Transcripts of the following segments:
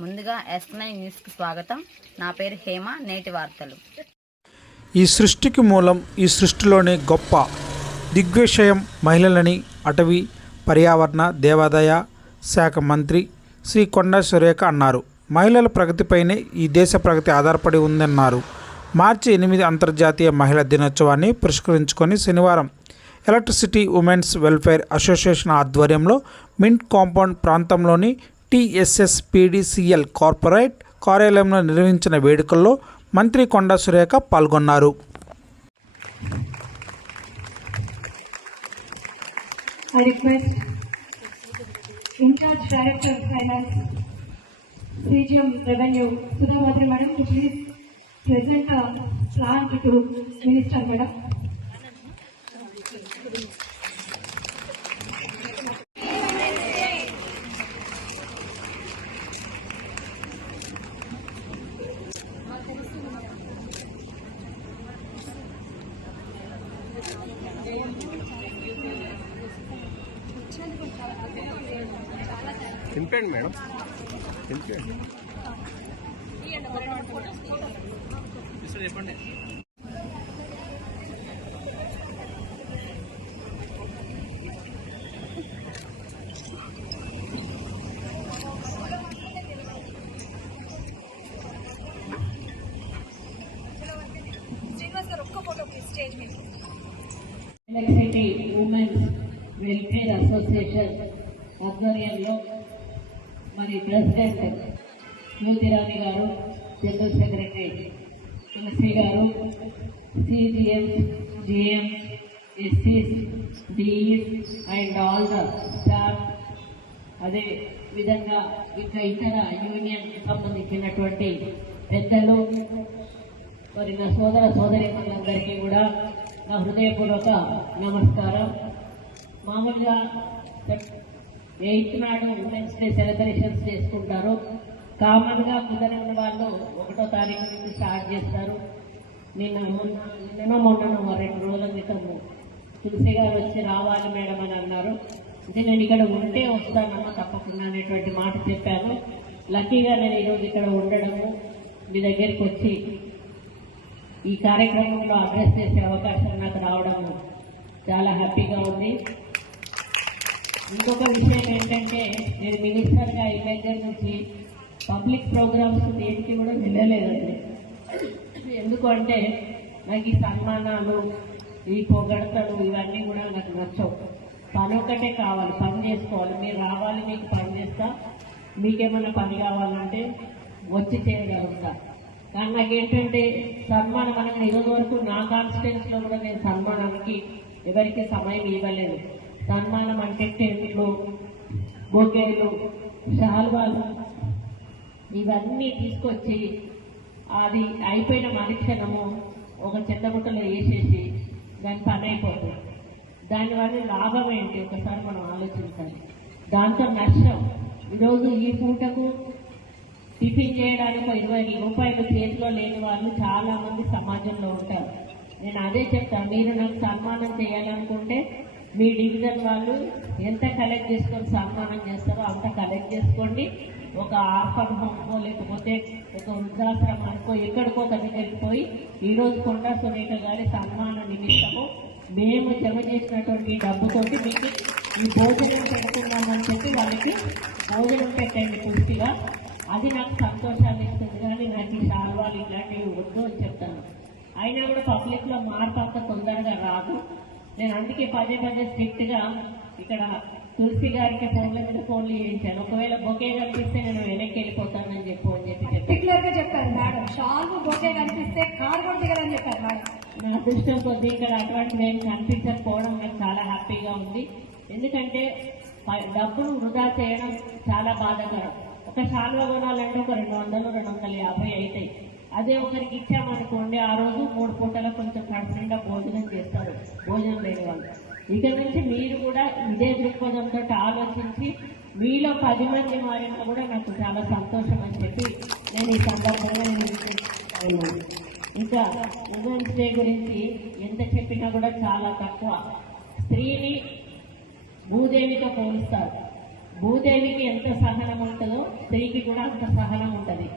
ముందుగా yes nine న్యూస్కి స్వాగతం. నా పేరు హేమ నేటి వార్తలు. ఈ సృష్టికి మూలం ఈ సృష్టిలోనే గొప్ప దిగ్విషయం మహిళలని అటవీ పర్యావరణ దేవాదాయ శాఖ మంత్రి శ్రీ కొండా సురేఖ అన్నారు. మహిళల ప్రగతిపైనే ఈ దేశ ప్రగతి ఆధారపడి ఉందన్నారు. మార్చి ఎనిమిది అంతర్జాతీయ మహిళా దినోత్సవాన్ని పురస్కరించుకొని శనివారం ఎలక్ట్రిసిటీ ఉమెన్స్ వెల్ఫేర్ అసోసియేషన్ ఆధ్వర్యంలో మింట్ కాంపౌండ్ ప్రాంతంలోని టిఎస్ఎస్పిడిసిఎల్ కార్పొరేట్ కార్యాలయంలో నిర్వహించిన వేడుకల్లో మంత్రి కొండా సురేఖ పాల్గొన్నారు. తినిపండి మేడం. తినిపండి చెప్పండి. ఆధ్వర్యంలో మరి ప్రెసిడెంట్ జ్యోతిరాణి గారు general secretary Tulasi garu CGM GM SEs DEs and all the staff. అదే విధంగా ఇంకా ఇతర యూనియన్ సంబంధించినటువంటి పెద్దలు మరి నా సోదర సోదరిమణులందరికీ కూడా నా హృదయపూర్వక నమస్కారం. మామూలుగా ఎయిత్ నాడు ఉమెన్స్ డే సెలబ్రేషన్స్ చేసుకుంటారు. కామన్గా కుదరని వాళ్ళు ఒకటో తారీఖు నుంచి స్టార్ట్ చేస్తారు. నిన్న మొన్న నిన్న మొన్ననో రెండు రోజుల క్రితం తులసి గారు వచ్చి రావాలి మేడం అని అన్నారు. అంటే నేను ఇక్కడ ఉంటే వస్తానమ్మా తప్పకుండా అనేటువంటి మాట చెప్పాను లక్కీగా నేను ఈరోజు ఇక్కడ ఉండడము మీ దగ్గరికి వచ్చి ఈ కార్యక్రమంలో అడ్రస్ చేసే అవకాశం నాకు రావడము చాలా హ్యాపీగా ఉంది. ఇంకొక విషయం ఏంటంటే నేను మినిస్టర్గా ఈ దగ్గర నుంచి పబ్లిక్ ప్రోగ్రామ్స్ దేనికి కూడా వెళ్ళలేదండి. ఎందుకు అంటే నాకు ఈ సన్మానాలు ఈ పొగడతలు ఇవన్నీ కూడా నాకు నచ్చవు. పని ఒక్కటే కావాలి పని చేసుకోవాలి. మీరు రావాలి మీకు పని చేస్తా. మీకేమైనా పని కావాలంటే వచ్చి చేయగలుగుతా. కానీ నాకేంటంటే సన్మానం అనగా ఈరోజు వరకు నా కాన్స్టిట్యూన్స్లో కూడా నేను సన్మానానికి ఎవరికి సమయం ఇవ్వలేదు సన్మానం అంటే టెంట్లు బొకేలు శాల్వాలు ఇవన్నీ తీసుకొచ్చి అది అయిపోయిన మరుక్షణము ఒక చెత్తబుట్టలో వేసేసి దాని పని అయిపోతుంది దానివల్ల లాభం ఏంటి? ఒకసారి మనం ఆలోచించాలి. దాంతో నష్టం. ఈరోజు ఈ పూటకు టిఫిన్ చేయడానికి ఇరవై రూపాయలు చేతిలో లేని వాళ్ళు చాలామంది సమాజంలో ఉంటారు. నేను అదే చెప్తాను మీరు నాకు సన్మానం చేయాలనుకుంటే మీ డివిజన్ వాళ్ళు ఎంత కలెక్ట్ చేసుకొని సన్మానం చేస్తారో అంత కలెక్ట్ చేసుకోండి. ఒక ఆర్ఫన్ హోమ్కో లేకపోతే ఒక వృద్ధాశ్రమానికో ఎక్కడికో తగ్గిపోయి ఈరోజు కొండా సురేఖ గారి సన్మాన నిమిత్తము మేము జమ చేసినటువంటి డబ్బుతోటి మీకు ఈ భోజనం పెడుతున్నామని చెప్పి వాళ్ళకి భోజనం పెట్టండి పూర్తిగా. అది నాకు సంతోషాన్ని ఇస్తుంది కానీ నాకు ఈ శాల్వాలు ఇలాంటివి వద్దు అని చెప్తాను. అయినా కూడా పబ్లిక్లో మార్పు అంత తొందరగా రాదు. నేను అందుకే పదే పదే స్ట్రిక్ట్గా ఇక్కడ తులసి గారికి ఫోన్ల మీద ఫోన్లు చేయించాను. ఒకవేళ బొకే కనిపిస్తే నేను వెనక్కి వెళ్ళిపోతానని చెప్పు అని చెప్పి చెప్పాను. Particular గా చెప్పారు మేడం. షాల్కు బొకే కనిపిస్తే కార్ కూడా దిగరని చెప్పారు మేడం. నా అదృష్టం కొద్దీ ఇక్కడ అటువంటివి ఏం కనిపించకపోవడం నాకు చాలా హ్యాపీగా ఉంది. ఎందుకంటే డబ్బును వృధా చేయడం చాలా బాధాకరం. ఒక శాలువ కొనాలంటే ఒక రెండు వందలు రెండు వందల యాభై అవుతాయి అదే ఒకరికి ఇచ్చామనుకోండి ఆ రోజు మూడు పూటల కొంచెం కడుపు భోజనం చేస్తారు భోజనం లేని వాళ్ళు. ఇక నుంచి మీరు కూడా ఇదే దృక్పథంతో ఆలోచించి మీలో పది మంది మారినా కూడా నాకు చాలా సంతోషం అని చెప్పి నేను ఈ సందర్భంగా నేను ఇంకా ఉమెన్స్ డే గురించి ఎంత చెప్పినా కూడా చాలా తక్కువ. స్త్రీని భూదేవితో పోలుస్తారు. భూదేవికి ఎంత సహనం ఉంటుందో స్త్రీకి కూడా అంత సహనం ఉంటుంది.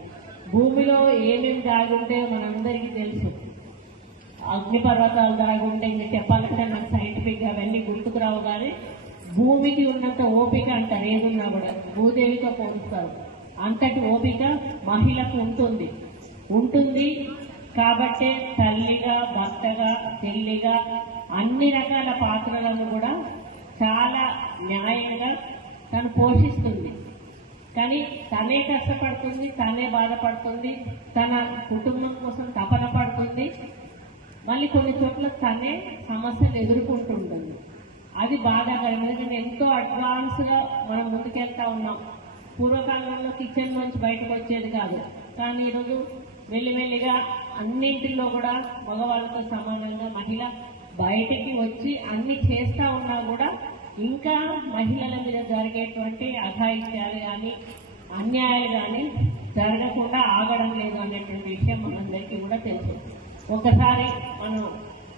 భూమిలో ఏమేమి దాగి ఉంటాయో మనందరికీ తెలుసు. అగ్నిపర్వతాలు దాగి ఉంటాయి ఇంకా చెప్పాలంటే నాకు సైంటిఫిక్గా అవన్నీ గుర్తుకు రావు కానీ భూమికి ఉన్నంత ఓపిక అంటారు ఏదున్నా కూడా భూదేవితో పోలుస్తారు. అంతటి ఓపిక మహిళకు ఉంటుంది. ఉంటుంది కాబట్టే తల్లిగా భర్తగా చెల్లిగా అన్ని రకాల పాత్రలను కూడా చాలా న్యాయంగా తను పోషిస్తుంది. కానీ తనే కష్టపడుతుంది తనే బాధపడుతుంది తన కుటుంబం కోసం తపన పడుతుంది. మళ్ళీ కొన్ని చోట్ల తనే సమస్యలు ఎదుర్కొంటుంటుంది. అది బాధాకరం. ఎందుకంటే ఎంతో అడ్వాన్స్గా మనం ముందుకెళ్తా ఉన్నాం. పూర్వకాలంలో కిచెన్ నుంచి బయటకు వచ్చేది కాదు. కానీ ఈరోజు మెల్లిమెల్లిగా అన్నింటిలో కూడా మగవాళ్ళతో సమానంగా మహిళ బయటికి వచ్చి అన్ని చేస్తా ఉన్నా కూడా ఇంకా మహిళల మీద జరిగేటువంటి అఘాయిత్యాలు కానీ అన్యాయాలు కానీ జరగకుండా ఆగడం లేదు అనేటువంటి విషయం మనందరికీ కూడా తెలుసు. ఒకసారి మనం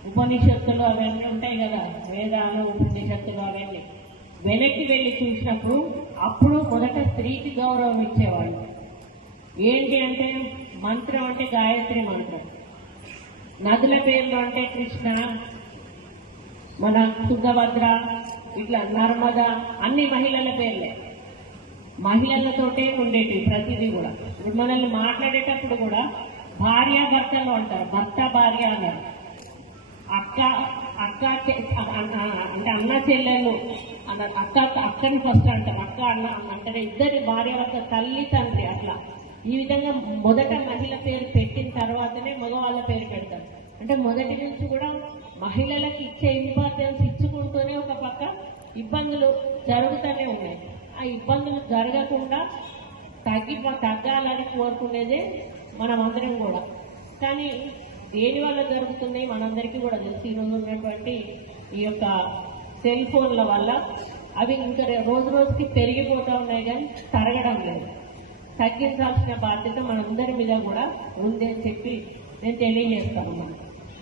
ఉపనిషత్తులు అవన్నీ ఉంటాయి కదా వేదాలు ఉపనిషత్తులు అవన్నీ. వెనక్కి వెళ్ళి చూసినప్పుడు అప్పుడు మొదట స్త్రీకి గౌరవం ఇచ్చేవాళ్ళు. ఏంటి అంటే మంత్రం అంటే గాయత్రి మంత్రం. నదుల పేర్లు అంటే కృష్ణ మన తుంగభద్ర ఇట్లా నర్మద అన్ని మహిళల పేర్లే. మహిళలతోటే ఉండేటివి ప్రతిదీ కూడా. ఇప్పుడు మనల్ని మాట్లాడేటప్పుడు కూడా భార్య భర్తలు అంటారు. భర్త భార్య అన్నారు. అక్క అక్క అన్న- అంటే అన్న చెల్లెలు అన్న అక్క అక్కని ఫస్ట్ అంటారు. అక్క అన్న అంటే ఇద్దరి భార్య భర్త తల్లి తండ్రి అట్లా. ఈ విధంగా మొదట మహిళ పేరు పెట్టిన తర్వాతనే మగవాళ్ళ పేరు పెడతారు. అంటే మొదటి నుంచి కూడా మహిళలకు ఇచ్చే ఇంపార్టెన్స్ ఇచ్చుకుంటూనే ఒక పక్క ఇబ్బందులు జరుగుతూనే ఉన్నాయి. ఆ ఇబ్బందులు జరగకుండా తగ్గి తగ్గాలని కోరుకునేదే మనమందరం కూడా. కానీ దేని వల్ల జరుగుతున్నాయి మనందరికీ కూడా తెలుసు. ఈరోజు ఉన్నటువంటి ఈ యొక్క సెల్ ఫోన్ల వల్ల అవి ఇంకా రోజు రోజుకి పెరిగిపోతూ ఉన్నాయి కానీ తరగడం లేదు. తగ్గించాల్సిన బాధ్యత మనందరి మీద కూడా ఉంది అని చెప్పి నేను తెలియజేస్తాను.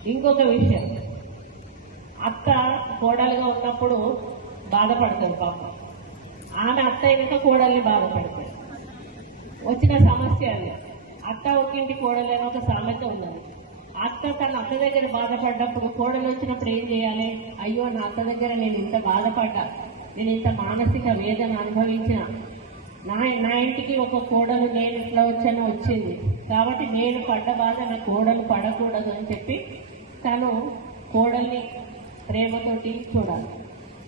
ఇంకొక విషయం. అత్త కోడలుగా ఉన్నప్పుడు బాధపడతారు పాప. ఆమె అత్త అయినాక కోడల్ని బాధపడతారు. వచ్చిన సమస్య అది. అత్త ఒకింటి కోడలు అని ఒక సామెత ఉన్నది. అత్త తన అత్త దగ్గర బాధపడ్డప్పుడు కోడలు వచ్చినప్పుడు ఏం చేయాలి? అయ్యో నా అత్త దగ్గర నేను ఇంత బాధపడ్డా. నేను ఇంత మానసిక వేదన అనుభవించిన. నా నా ఇంటికి ఒక కోడలు నేను ఇట్లా వచ్చాను వచ్చింది. కాబట్టి నేను పడ్డ బాధ నా కోడలు పడకూడదు అని చెప్పి తను కోడల్ని ప్రేమతోటి చూడాలి.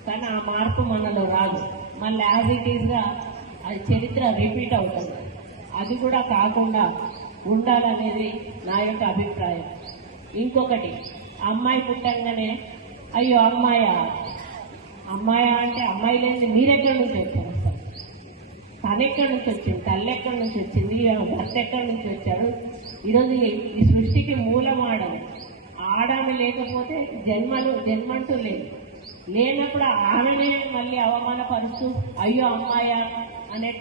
కానీ ఆ మార్పు మనలో రాదు. మళ్ళీ యాజ్ ఇట్ ఈస్గా అది చరిత్ర రిపీట్ అవుతుంది. అది కూడా కాకుండా ఉండాలనేది నా యొక్క అభిప్రాయం. ఇంకొకటి అమ్మాయి పుట్టంగానే అయ్యో అమ్మాయ అమ్మాయ అంటే అమ్మాయి లేని మీరెక్కడి నుంచి వచ్చారు? తను ఎక్కడి నుంచి వచ్చింది తల్లి ఎక్కడి నుంచి వచ్చింది? భర్త ఎక్కడి నుంచి వచ్చారు? ఈరోజు ఈ ఈ సృష్టికి మూలమాడదు ఆడది లేకపోతే జన్మలు జన్మంటూ లేదు. లేనప్పుడు ఆమెనే మళ్ళీ అవమానపరుస్తూ అయ్యో అమ్మాయా అనేటువంటి